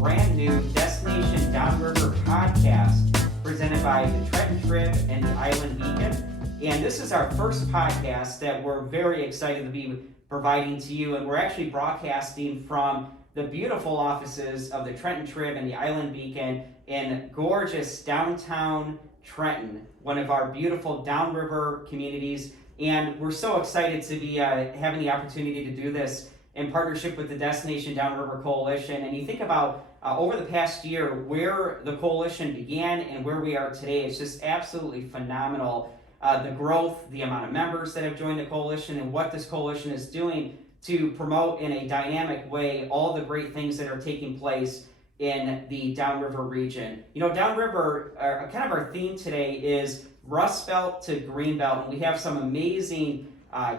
brand new Destination Downriver podcast presented by the Trenton Trib and the Island Beacon. And this is our first podcast that we're very excited to be providing to you. And we're actually broadcasting from the beautiful offices of the Trenton Trib and the Island Beacon in gorgeous downtown Trenton, one of our beautiful downriver communities. And we're so excited to be having the opportunity to do this in partnership with the Destination Downriver Coalition. And you think about over the past year where the coalition began and where we are today, it's just absolutely phenomenal. The growth, the amount of members that have joined the coalition, and what this coalition is doing to promote in a dynamic way all the great things that are taking place in the Downriver region. You know, Downriver, kind of our theme today is Rust Belt to Green Belt, and we have some amazing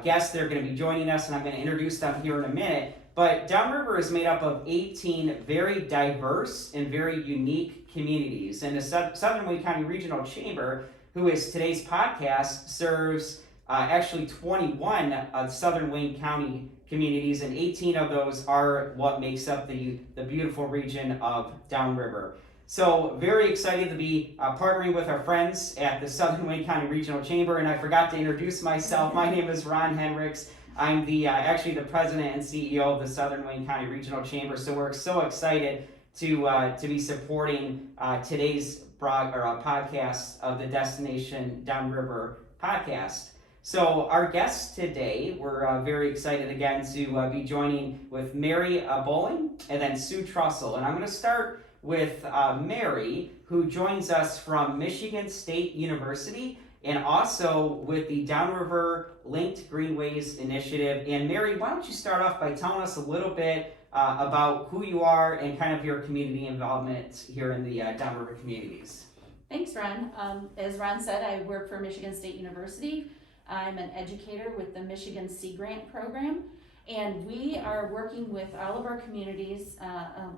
guests that are going to be joining us, and I'm going to introduce them here in a minute. But Downriver is made up of 18 very diverse and very unique communities, and the Southern Wayne County Regional Chamber, who is today's podcast, serves actually 21 Southern Wayne County communities, and 18 of those are what makes up the beautiful region of Downriver. So very excited to be partnering with our friends at the Southern Wayne County Regional Chamber, and I forgot to introduce myself. My name is Ron Henricks. I'm actually the president and CEO of the Southern Wayne County Regional Chamber. So we're so excited to be supporting today's podcast of the Destination Downriver podcast. So our guests today, we're very excited again to be joining with Mary Bowling and then Sue Trussell. And I'm going to start with Mary, who joins us from Michigan State University and also with the Downriver Linked Greenways initiative. And Mary, why don't you start off by telling us a little bit about who you are and kind of your community involvement here in the Downriver communities. Thanks, Ron. As Ron said, I work for Michigan State University. I'm an educator with the Michigan Sea Grant program, and we are working with all of our communities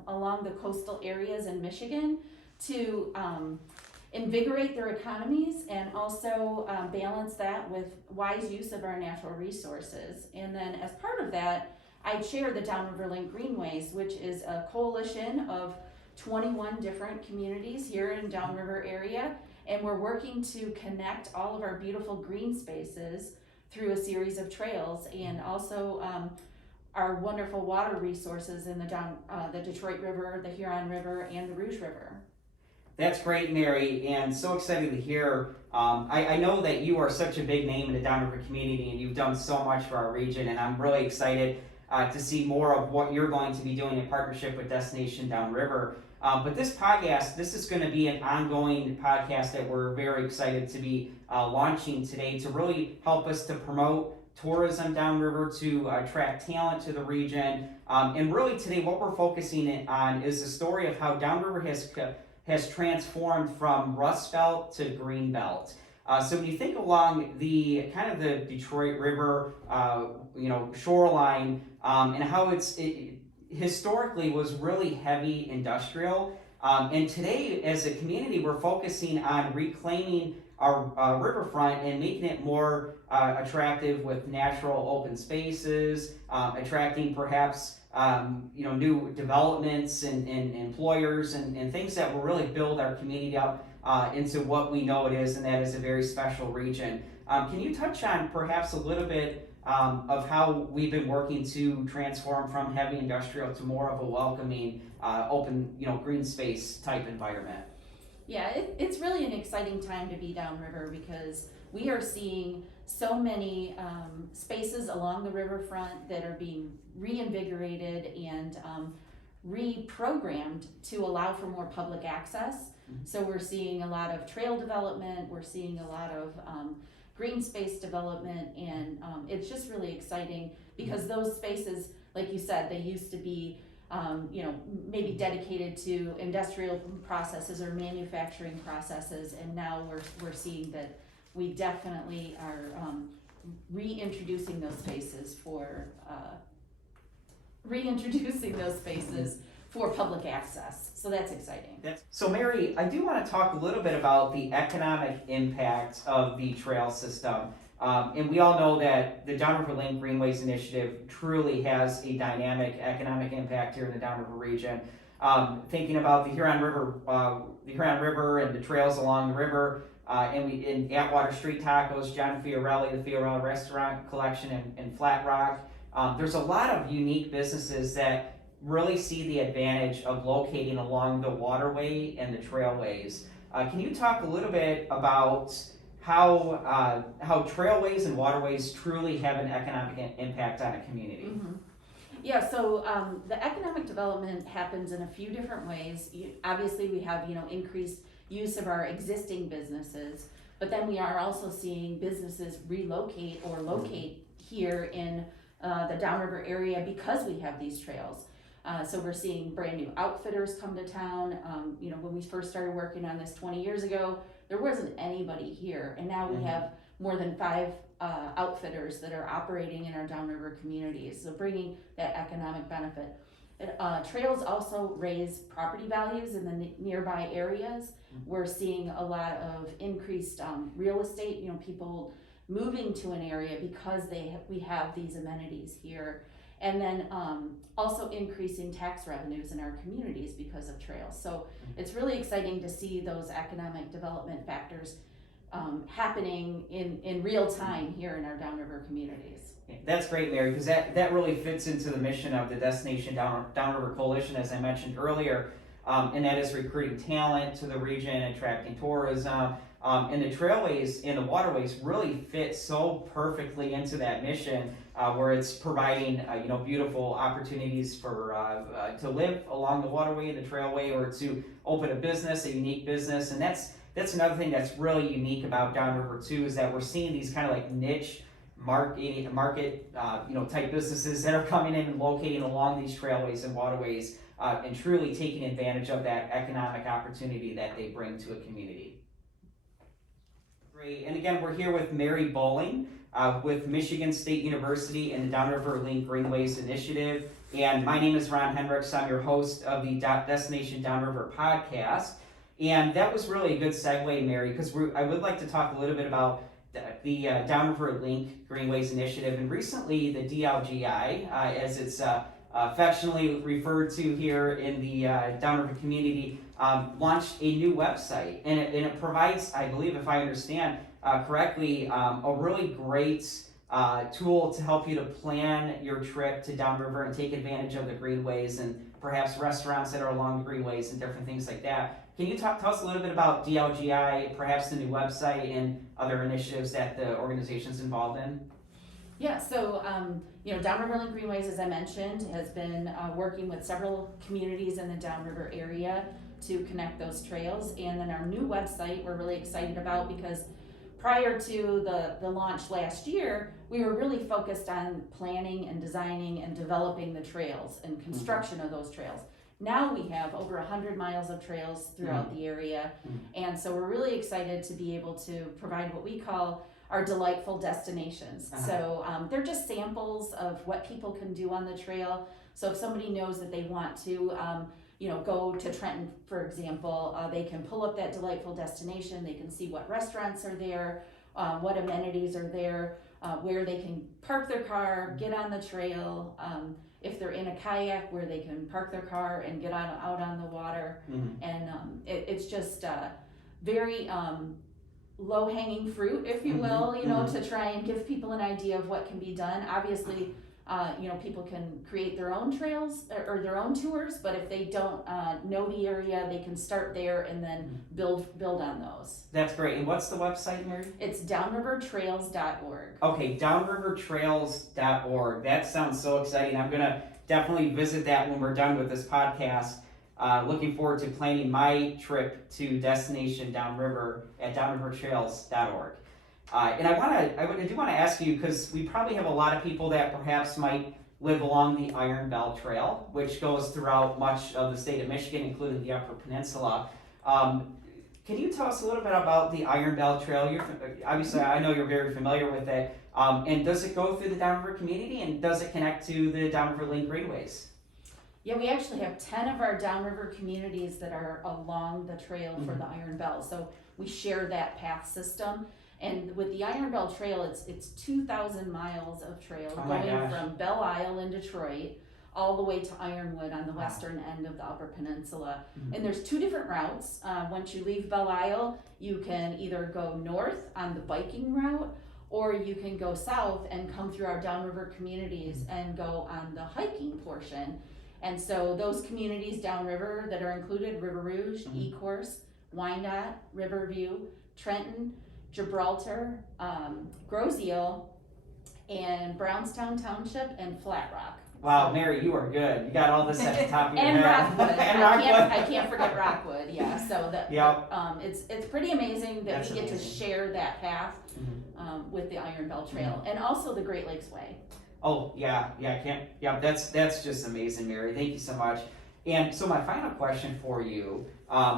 along the coastal areas in Michigan to invigorate their economies and also balance that with wise use of our natural resources. And then as part of that, I chair the Downriver Link Greenways, which is a coalition of 21 different communities here in Downriver area, and we're working to connect all of our beautiful green spaces through a series of trails, and also our wonderful water resources in the Detroit River, the Huron River, and the Rouge River. That's great, Mary, and so excited to hear. I know that you are such a big name in the Downriver community, and you've done so much for our region, and I'm really excited to see more of what you're going to be doing in partnership with Destination Downriver. But this podcast, this is going to be an ongoing podcast that we're very excited to be launching today to really help us to promote tourism downriver, to attract talent to the region. And really today what we're focusing on is the story of how Downriver has transformed from Rust Belt to Green Belt. So when you think along the kind of the Detroit River, shoreline, and how it historically was really heavy industrial. And today, as a community, we're focusing on reclaiming our riverfront and making it more attractive with natural open spaces, attracting perhaps new developments and employers and things that will really build our community up into what we know it is, and that is a very special region. Can you touch on perhaps a little bit of how we've been working to transform from heavy industrial to more of a welcoming, open, green space type environment? Yeah, it's really an exciting time to be downriver because we are seeing so many spaces along the riverfront that are being reinvigorated and reprogrammed to allow for more public access. Mm-hmm. So we're seeing a lot of trail development, we're seeing a lot of green space development, and it's just really exciting because those spaces, like you said, they used to be maybe dedicated to industrial processes or manufacturing processes, and now we're seeing that we definitely are reintroducing those spaces for public access. So that's exciting. So Mary, I do want to talk a little bit about the economic impact of the trail system. And we all know that the Downriver Link Greenways initiative truly has a dynamic economic impact here in the Downriver region. thinking about the Huron River and the trails along the river. And we in Atwater Street Tacos, John Fiorelli, the Fiorelli Restaurant Collection in Flat Rock. There's a lot of unique businesses that really see the advantage of locating along the waterway and the trailways. Can you talk a little bit about how trailways and waterways truly have an economic impact on a community? Mm-hmm. Yeah, so the economic development happens in a few different ways. Obviously, we have increased use of our existing businesses, but then we are also seeing businesses relocate or locate here in the Downriver area because we have these trails. So we're seeing brand new outfitters come to town. When we first started working on this 20 years ago, there wasn't anybody here, and now we have more than 5 outfitters that are operating in our Downriver communities, so bringing that economic benefit. Trails also raise property values in the nearby areas. We're seeing a lot of increased real estate, people moving to an area because we have these amenities here. And then also increasing tax revenues in our communities because of trails. So it's really exciting to see those economic development factors happening in real time here in our Downriver communities. That's great, Mary, because that really fits into the mission of the Destination Downriver Coalition, as I mentioned earlier, and that is recruiting talent to the region, attracting tourism, and the trailways and the waterways really fit so perfectly into that mission, where it's providing beautiful opportunities for to live along the waterway and the trailway, or to open a business, a unique business. And that's another thing that's really unique about Downriver too, is that we're seeing these kind of like niche market type businesses that are coming in and locating along these trailways and waterways, and truly taking advantage of that economic opportunity that they bring to a community. Great. And again, we're here with Mary Bowling with Michigan State University and the Downriver Link Greenways Initiative. And my name is Ron Hendricks. I'm your host of the Destination Downriver podcast. And that was really a good segue, Mary, because I would like to talk a little bit about the Downriver Link Greenways Initiative. And recently, the DLGI, as it's affectionately referred to here in the Downriver community, launched a new website. And it provides, I believe, if I understand correctly, a really great tool to help you to plan your trip to Downriver and take advantage of the greenways and perhaps restaurants that are along the greenways and different things like that. Can you tell us a little bit about DLGI, perhaps the new website and other initiatives that the organization's involved in? Yeah, so Downriver Link Greenways, as I mentioned, has been working with several communities in the Downriver area to connect those trails. And then our new website we're really excited about, because prior to the launch last year, we were really focused on planning and designing and developing the trails and construction of those trails. Now we have over 100 miles of trails throughout the area, and so we're really excited to be able to provide what we call our delightful destinations. So they're just samples of what people can do on the trail. So if somebody knows that they want to go to Trenton, for example, they can pull up that delightful destination. They can see what restaurants are there, what amenities are there, where they can park their car, get on the trail. If they're in a kayak, where they can park their car and get out on the water. And it's just very low-hanging fruit, if you will, to try and give people an idea of what can be done. Obviously, people can create their own trails or their own tours, but if they don't know the area, they can start there and then build on those. That's great. And what's the website, Mary? It's downrivertrails.org. Okay, downrivertrails.org. That sounds so exciting. I'm going to definitely visit that when we're done with this podcast. Looking forward to planning my trip to Destination Downriver at downrivertrails.org. And I do want to ask you, because we probably have a lot of people that perhaps might live along the Iron Bell Trail, which goes throughout much of the state of Michigan, including the Upper Peninsula. Can you tell us a little bit about the Iron Bell Trail? Obviously, I know you're very familiar with it. And does it go through the Downriver community, and does it connect to the Downriver Link Greenways? Yeah, we actually have 10 of our Downriver communities that are along the trail for the Iron Bell. So we share that path system. And with the Iron Bell Trail, it's 2,000 miles of trail going from Belle Isle in Detroit all the way to Ironwood on the western end of the Upper Peninsula. And there's 2 different routes. Once you leave Belle Isle, you can either go north on the biking route, or you can go south and come through our Downriver communities and go on the hiking portion. And so those communities downriver that are included: River Rouge, Ecorse, Wyandotte, Riverview, Trenton, Gibraltar, Groseal, and Brownstown Township, and Flat Rock. Wow, Mary, you are good. You got all this at the top of your And head. Rockwood. And Rockwood. I can't forget Rockwood. Yeah, so that it's pretty amazing that That's we get to amazing. share that path with the Iron Bell Trail and also the Great Lakes Way. Oh yeah, that's just amazing, Mary. Thank you so much. And so my final question for you,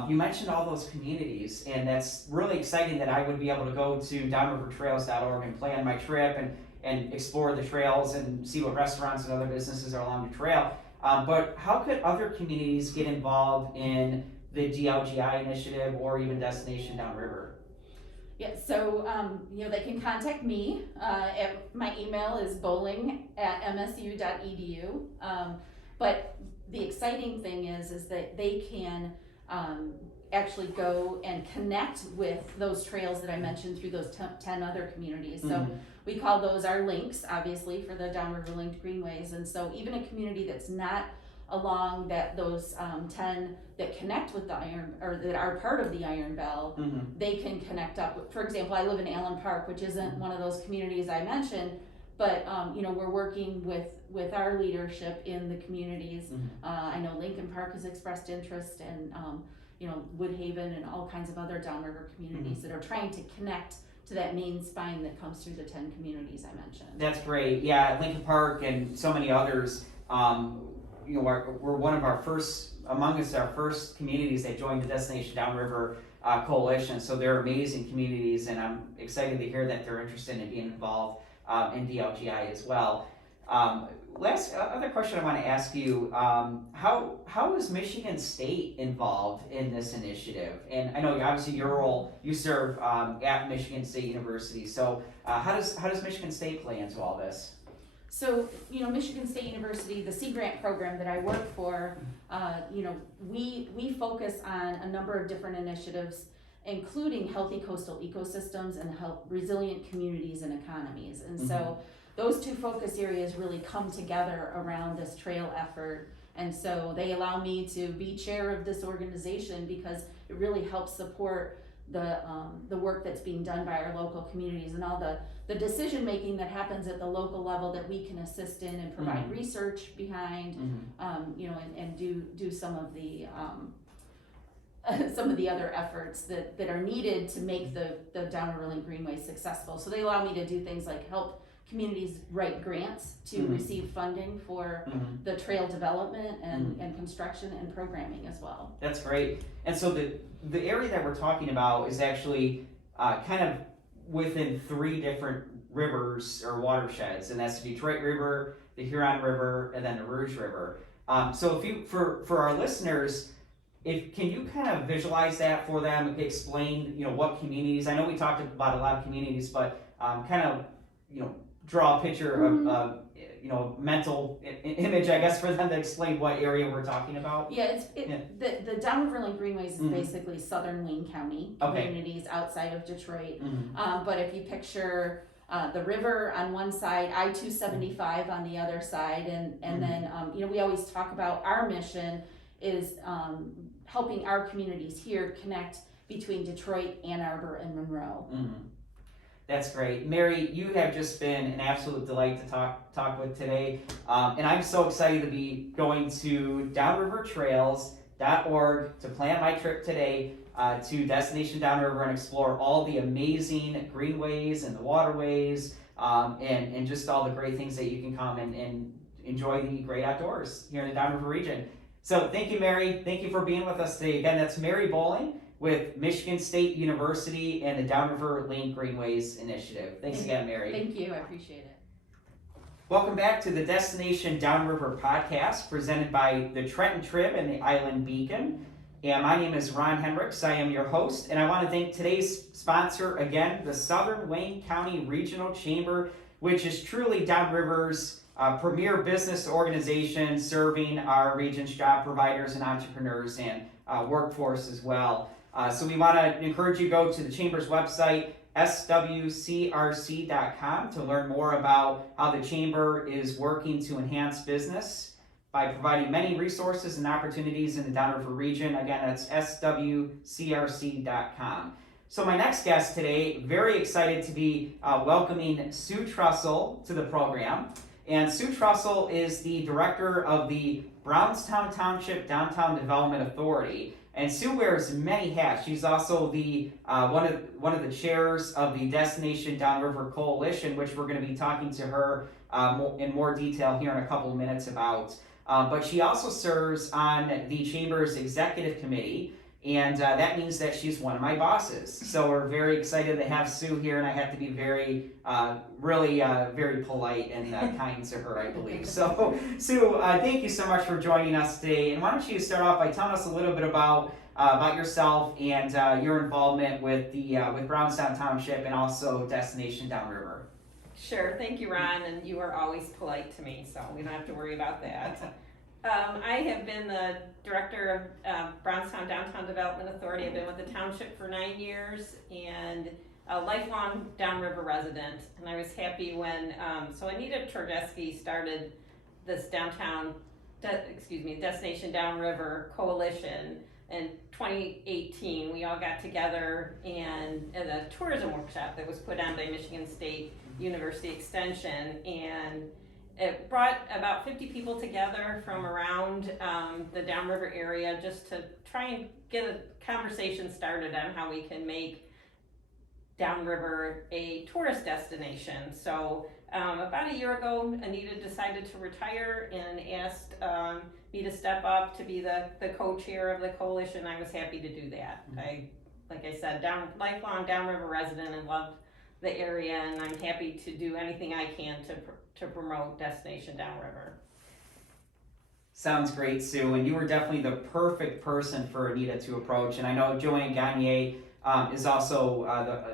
you mentioned all those communities, and that's really exciting that I would be able to go to downrivertrails.org and plan my trip and explore the trails and see what restaurants and other businesses are along the trail. But how could other communities get involved in the DLGI initiative or even Destination Downriver? Yeah, so they can contact me. My email is bowling@msu.edu. But the exciting thing is that they can actually go and connect with those trails that I mentioned through those 10 other communities. So we call those our links, obviously, for the Downriver linked Greenways. And so even a community that's not along those 10 that connect with the Iron, or that are part of the Iron Bell, they can connect up with. For example, I live in Allen Park, which isn't one of those communities I mentioned, but we're working with our leadership in the communities. I know Lincoln Park has expressed interest, and Woodhaven and all kinds of other downriver communities that are trying to connect to that main spine that comes through the 10 communities I mentioned. That's great. Yeah, Lincoln Park and so many others. We're one of our first communities that joined the Destination Downriver Coalition. So they're amazing communities, and I'm excited to hear that they're interested in being involved in DLGI as well. Other question I want to ask you: how is Michigan State involved in this initiative? And I know obviously your role, you serve at Michigan State University. So how does Michigan State play into all this? So, Michigan State University, the Sea Grant program that I work for, we focus on a number of different initiatives, including healthy coastal ecosystems and resilient communities and economies. And so those 2 focus areas really come together around this trail effort. And so they allow me to be chair of this organization because it really helps support the work that's being done by our local communities and all the decision making that happens at the local level that we can assist in and provide research behind, and do some of the other efforts that are needed to make the Downriver Link Greenway successful. So they allow me to do things like help communities write grants to receive funding for the trail development and construction and programming as well. That's great. And so the area that we're talking about is actually kind of within 3 different rivers or watersheds, and that's the Detroit River, the Huron River, and then the Rouge River. So for our listeners, can you kind of visualize that for them, explain what communities? I know we talked about a lot of communities, but kind of draw a picture of mental image, I guess, for them to explain what area we're talking about. Yeah, the Downriver Link Greenways is basically southern Wayne County communities outside of Detroit. But if you picture the river on one side, I-275 on the other side, and then we always talk about our mission is helping our communities here connect between Detroit, Ann Arbor, and Monroe. That's great. Mary, you have just been an absolute delight to talk with today. And I'm so excited to be going to downrivertrails.org to plan my trip today to Destination Downriver and explore all the amazing greenways and the waterways and just all the great things that you can come and enjoy the great outdoors here in the Downriver region. So thank you, Mary. Thank you for being with us today. Again, that's Mary Bowling with Michigan State University and the Downriver Link Greenways Initiative. Thanks again, Mary. Thank you, I appreciate it. Welcome back to the Destination Downriver podcast presented by the Trenton Trib and the Island Beacon. And my name is Ron Hendricks. I am your host, and I want to thank today's sponsor again, the Southern Wayne County Regional Chamber, which is truly Downriver's premier business organization serving our region's job providers and entrepreneurs and workforce as well. So we want to encourage you to go to the Chamber's website, swcrc.com, to learn more about how the Chamber is working to enhance business by providing many resources and opportunities in the Downriver region. Again, that's swcrc.com. So my next guest today, very excited to be welcoming Sue Trussell to the program. And Sue Trussell is the director of the Brownstown Township Downtown Development Authority. And Sue wears many hats. She's also the one of the chairs of the Destination Downriver Coalition, which we're going to be talking to her in more detail here in a couple of minutes about. But she also serves on the Chamber's Executive Committee, and that means that she's one of my bosses. So we're very excited to have Sue here, and I have to be very, very polite and kind to her, I believe. So, Sue, thank you so much for joining us today. And why don't you start off by telling us a little bit about yourself and your involvement with with Brownstown Township and also Destination Downriver. Sure, thank you, Ron, and you are always polite to me, so we don't have to worry about that. I have been the director of Brownstown Downtown Development Authority. I've been with the township for 9 years and a lifelong Downriver resident. And I was happy when, so Anita Tordeski started this Destination Downriver Coalition in 2018. We all got together and at a tourism workshop that was put on by Michigan State University Extension, and it brought about 50 people together from around the Downriver area just to try and get a conversation started on how we can make Downriver a tourist destination. So about a year ago, Anita decided to retire and asked me to step up to be the co-chair of the coalition. I was happy to do that. Like I said, lifelong Downriver resident and loved the area, and I'm happy to do anything I can to promote Destination Downriver. Sounds great, Sue, and you were definitely the perfect person for Anita to approach. And I know Joanne Gagne is also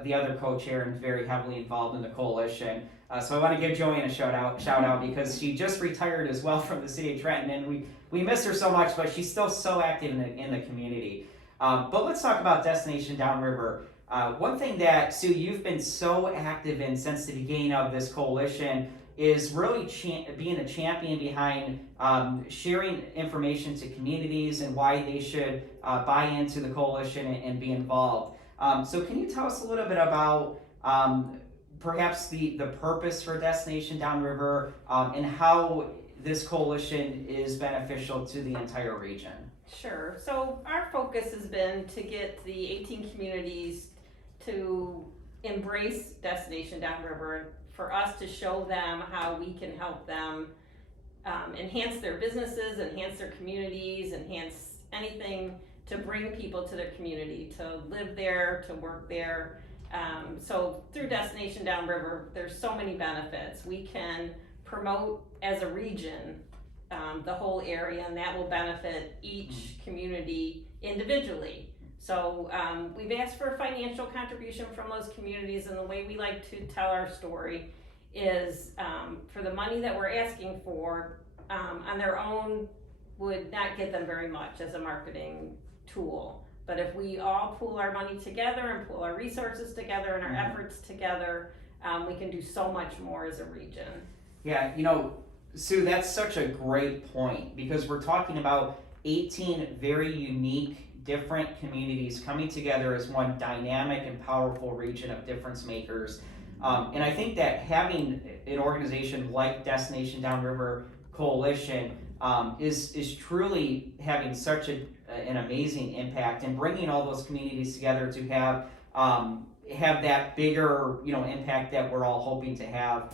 the other co-chair and very heavily involved in the coalition. So I want to give Joanne a shout out because she just retired as well from the city of Trenton, and we miss her so much, but she's still so active in the community. But let's talk about Destination Downriver. One thing that, Sue, you've been so active in since the beginning of this coalition is really being a champion behind sharing information to communities and why they should buy into the coalition and be involved. So can you tell us a little bit about perhaps the purpose for Destination Downriver and how this coalition is beneficial to the entire region? Sure. So our focus has been to get the 18 communities to embrace Destination Downriver, for us to show them how we can help them enhance their businesses, enhance their communities, enhance anything to bring people to their community, to live there, to work there. So through Destination Downriver, there's so many benefits. We can promote as a region the whole area, and that will benefit each community individually. So we've asked for a financial contribution from those communities, and the way we like to tell our story is for the money that we're asking for on their own would not get them very much as a marketing tool. But if we all pool our money together and pool our resources together and our efforts together, we can do so much more as a region. Yeah, you know, Sue, that's such a great point, because we're talking about 18 very unique, different communities coming together as one dynamic and powerful region of difference makers. And I think that having an organization like Destination Downriver Coalition is truly having such an amazing impact and bringing all those communities together to have that bigger, impact that we're all hoping to have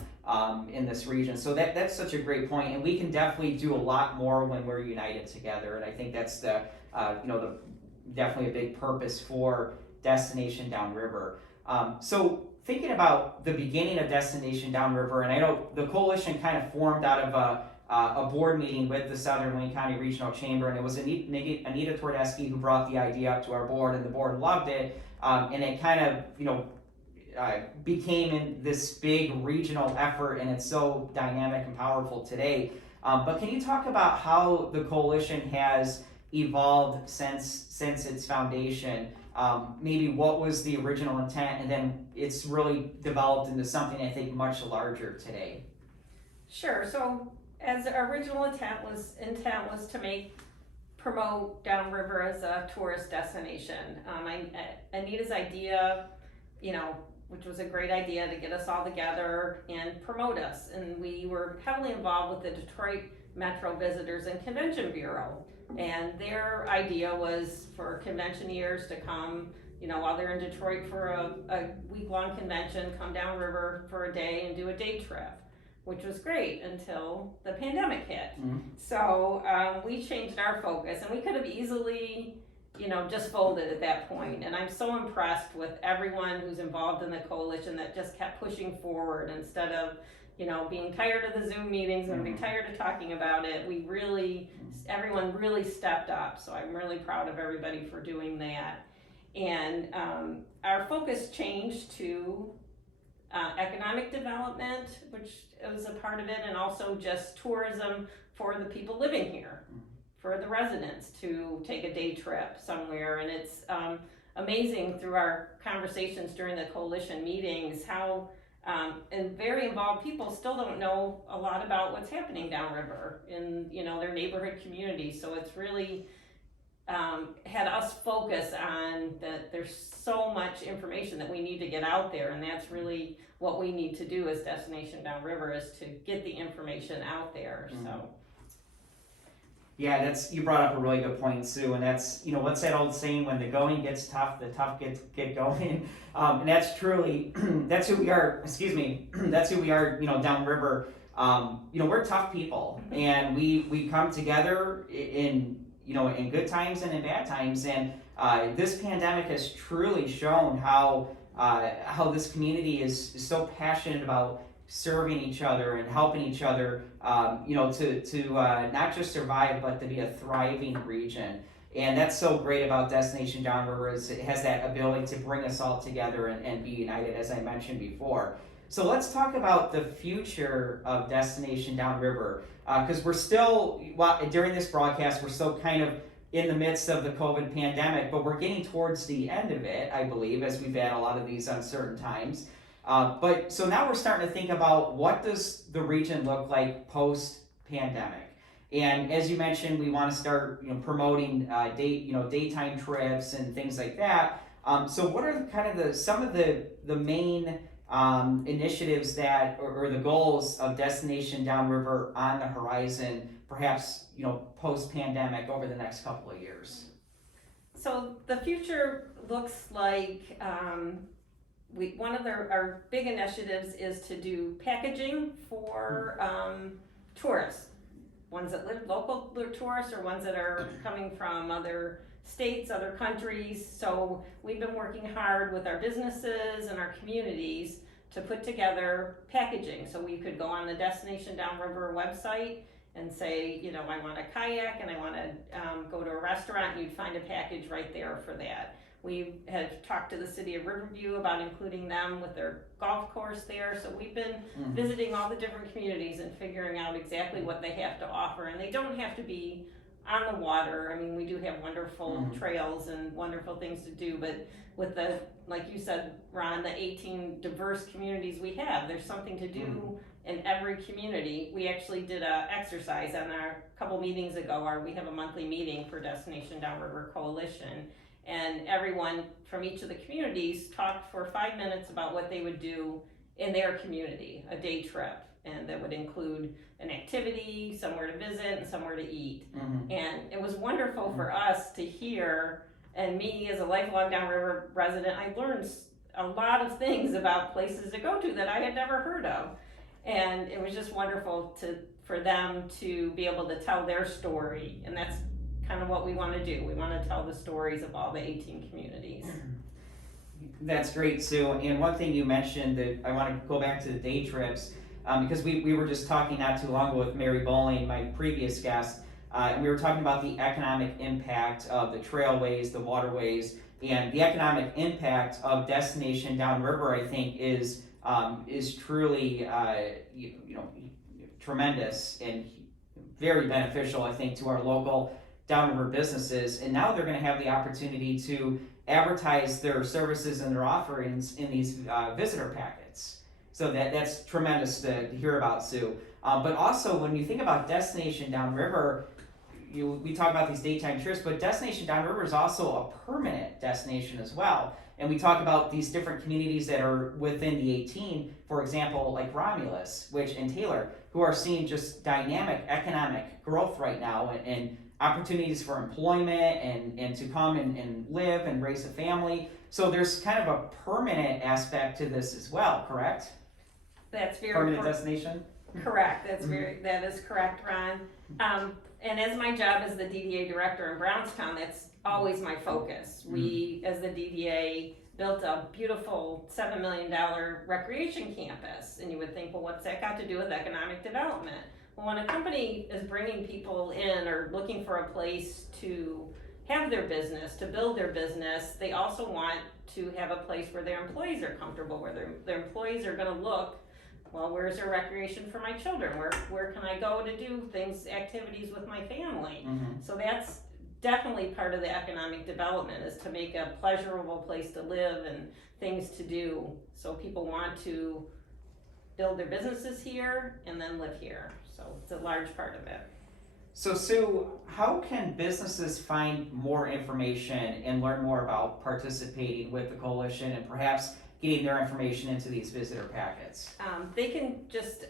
in this region. So that's such a great point, and we can definitely do a lot more when we're united together. And I think that's definitely a big purpose for Destination Downriver. So thinking about the beginning of Destination Downriver, and I know the coalition kind of formed out of a board meeting with the Southern Wayne County Regional Chamber, and it was Anita Tordeski who brought the idea up to our board, and the board loved it, and it kind of, became in this big regional effort, and it's so dynamic and powerful today. But can you talk about how the coalition has evolved since its foundation? Maybe what was the original intent, and then it's really developed into something I think much larger today. Sure. So as our original intent was to promote Downriver as a tourist destination. Anita's idea, which was a great idea to get us all together and promote us. And we were heavily involved with the Detroit Metro Visitors and Convention Bureau. And their idea was for conventioneers to come, while they're in Detroit for a week-long convention, come downriver for a day and do a day trip, which was great until the pandemic hit. Mm-hmm. So we changed our focus, and we could have easily, just folded at that point. And I'm so impressed with everyone who's involved in the coalition that just kept pushing forward instead of, being tired of the Zoom meetings and being tired of talking about it. Everyone really stepped up. So I'm really proud of everybody for doing that. And our focus changed to economic development, which was a part of it, and also just tourism for the people living here, for the residents to take a day trip somewhere. And it's amazing through our conversations during the coalition meetings how and very involved people still don't know a lot about what's happening downriver in their neighborhood community. So it's really had us focus on that there's so much information that we need to get out there, and that's really what we need to do as Destination Downriver, is to get the information out there. Mm-hmm. So yeah, you brought up a really good point, Sue, and that's, what's that old saying, when the going gets tough, the tough get going. And that's truly, that's who we are, that's who we are, downriver. We're tough people, and we come together in good times and in bad times. And this pandemic has truly shown how this community is so passionate about serving each other and helping each other, to not just survive, but to be a thriving region. And that's so great about Destination Downriver, is it has that ability to bring us all together and be united, as I mentioned before. So let's talk about the future of Destination Downriver, because we're still, during this broadcast, we're still kind of in the midst of the COVID pandemic, but we're getting towards the end of it, I believe, as we've had a lot of these uncertain times. But so now we're starting to think about, what does the region look like post-pandemic? And as you mentioned, we want to start, promoting daytime trips and things like that. So what are kind of some of the main initiatives that, or the goals of Destination Downriver on the horizon, perhaps, post-pandemic over the next couple of years? So the future looks like, one of our big initiatives is to do packaging for tourists, ones that live local tourists or ones that are coming from other states, other countries. So we've been working hard with our businesses and our communities to put together packaging. So we could go on the Destination Downriver website and say, I want a kayak and I want to go to a restaurant, and you'd find a package right there for that. We have talked to the city of Riverview about including them with their golf course there. So we've been visiting all the different communities and figuring out exactly what they have to offer. And they don't have to be on the water. I mean, we do have wonderful trails and wonderful things to do, but with the, like you said, Ron, the 18 diverse communities we have, there's something to do in every community. We actually did an exercise on our couple meetings ago, we have a monthly meeting for Destination Downriver Coalition. And everyone from each of the communities talked for 5 minutes about what they would do in their community, a day trip. And that would include an activity, somewhere to visit, and somewhere to eat. And it was wonderful for us to hear, and me as a lifelong Downriver resident, I learned a lot of things about places to go to that I had never heard of. And it was just wonderful for them to be able to tell their story. And that's kind of what we want to do. We want to tell the stories of all the 18 communities. That's great, Sue. And one thing you mentioned that I want to go back to the day trips, because we were just talking not too long ago with Mary Bowling, my previous guest, and we were talking about the economic impact of the trailways, the waterways, And the economic impact of Destination Downriver, I think, is truly tremendous and very beneficial, I think, to our local Downriver businesses. And now they're going to have the opportunity to advertise their services and their offerings in these visitor packets. So that's tremendous to hear about, Sue. But also, when you think about Destination Downriver, we talk about these daytime trips, but Destination Downriver is also a permanent destination as well. And we talk about these different communities that are within the 18, for example, like Romulus, and Taylor, who are seeing just dynamic economic growth right now and opportunities for employment and to come and live and raise a family. So there's kind of a permanent aspect to this as well, correct? That's very permanent destination? Correct. That is correct, Ron. And as my job as the DDA director in Brownstown, that's always my focus. We, as the DDA, built a beautiful $7 million recreation campus. And you would think, well, what's that got to do with economic development? Well, when a company is bringing people in or looking for a place to have their business, to build their business, they also want to have a place where their employees are comfortable, where their employees are going to look, well, where's there recreation for my children? Where can I go to do things, activities with my family? So that's definitely part of the economic development, is to make a pleasurable place to live and things to do. So people want to build their businesses here and then live here. So it's a large part of it. So Sue, how can businesses find more information and learn more about participating with the coalition and perhaps getting their information into these visitor packets? They can just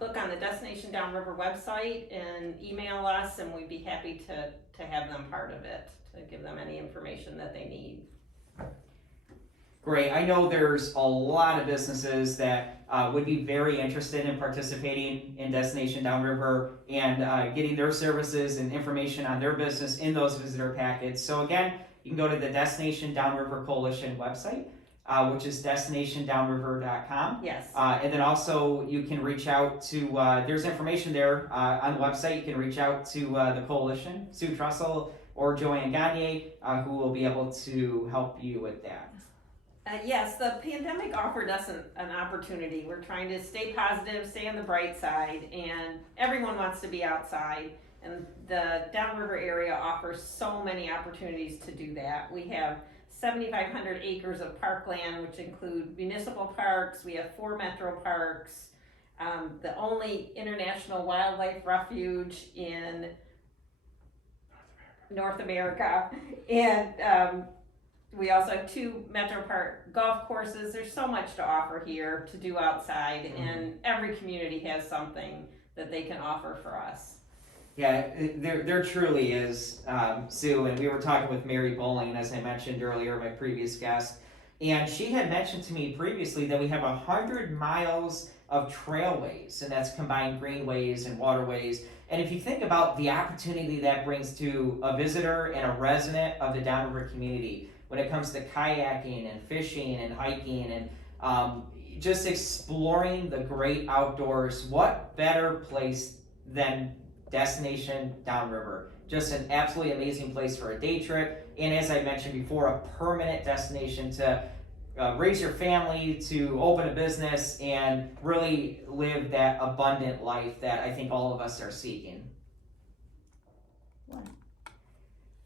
look on the Destination Downriver website and email us, and we'd be happy to have them part of it, to give them any information that they need. Great. I know there's a lot of businesses that would be very interested in participating in Destination Downriver and getting their services and information on their business in those visitor packets. So again, you can go to the Destination Downriver Coalition website, which is destinationdownriver.com. Yes. And then also you can reach out to, there's information there on the website. You can reach out to the coalition, Sue Trussell or Joanne Gagne, who will be able to help you with that. Yes, the pandemic offered us an opportunity. We're trying to stay positive, stay on the bright side, and everyone wants to be outside. And the Downriver area offers so many opportunities to do that. We have 7,500 acres of parkland, which include municipal parks. We have 4 metro parks, the only international wildlife refuge in North America. And we also have 2 metro park golf courses. There's so much to offer here to do outside, and every community has something that they can offer for us. Yeah, there truly is, Sue, and we were talking with Mary Bowling, as I mentioned earlier, my previous guest, and she had mentioned to me previously that we have 100 miles of trailways, and that's combined greenways and waterways. And if you think about the opportunity that brings to a visitor and a resident of the Downriver community, when it comes to kayaking and fishing and hiking and just exploring the great outdoors, what better place than Destination Downriver? Just an absolutely amazing place for a day trip, and as I mentioned before, a permanent destination to raise your family, to open a business, and really live that abundant life that I think all of us are seeking.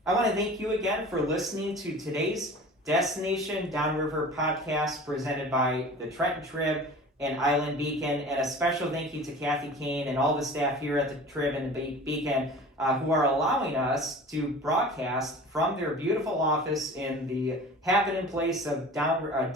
I want to thank you again for listening to today's Destination Downriver podcast presented by the Trenton Trib and Island Beacon, and a special thank you to Kathy Kane and all the staff here at the Trib and the Beacon who are allowing us to broadcast from their beautiful office in the happening place of downtown,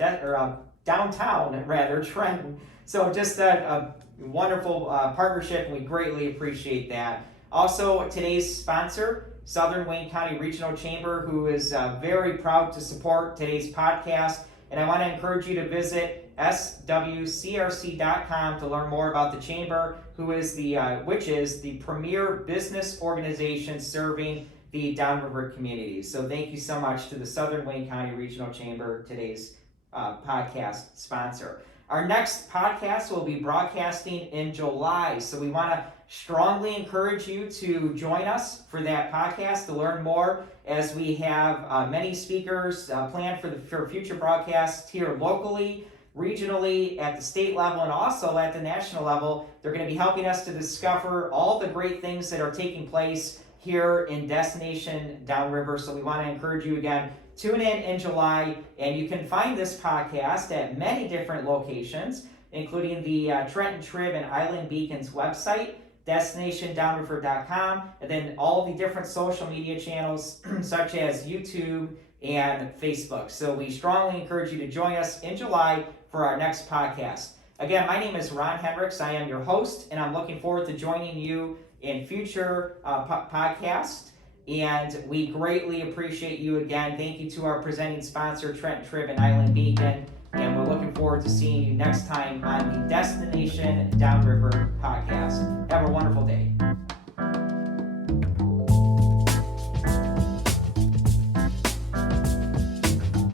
Trenton. So just a wonderful partnership, and we greatly appreciate that. Also, today's sponsor, Southern Wayne County Regional Chamber, who is very proud to support today's podcast. And I want to encourage you to visit swcrc.com to learn more about the Chamber, which is the premier business organization serving the Downriver community. So thank you so much to the Southern Wayne County Regional Chamber, today's podcast sponsor. Our next podcast will be broadcasting in July, so we want to strongly encourage you to join us for that podcast to learn more, as we have many speakers planned for future broadcasts here locally, regionally, at the state level, and also at the national level. They're going to be helping us to discover all the great things that are taking place here in Destination Downriver. So we want to encourage you again, tune in July, and you can find this podcast at many different locations, including the Trenton Trib and Island Beacon's website, destinationdownriver.com, and then all the different social media channels such as YouTube and Facebook. So we strongly encourage you to join us in July for our next podcast. Again, my name is Ron Hendricks. I am your host, and I'm looking forward to joining you in future podcasts. And we greatly appreciate you again. Thank you to our presenting sponsor, Trenton Trib and Island Beacon. And we're looking forward to seeing you next time on the Destination Downriver podcast. Have a wonderful day.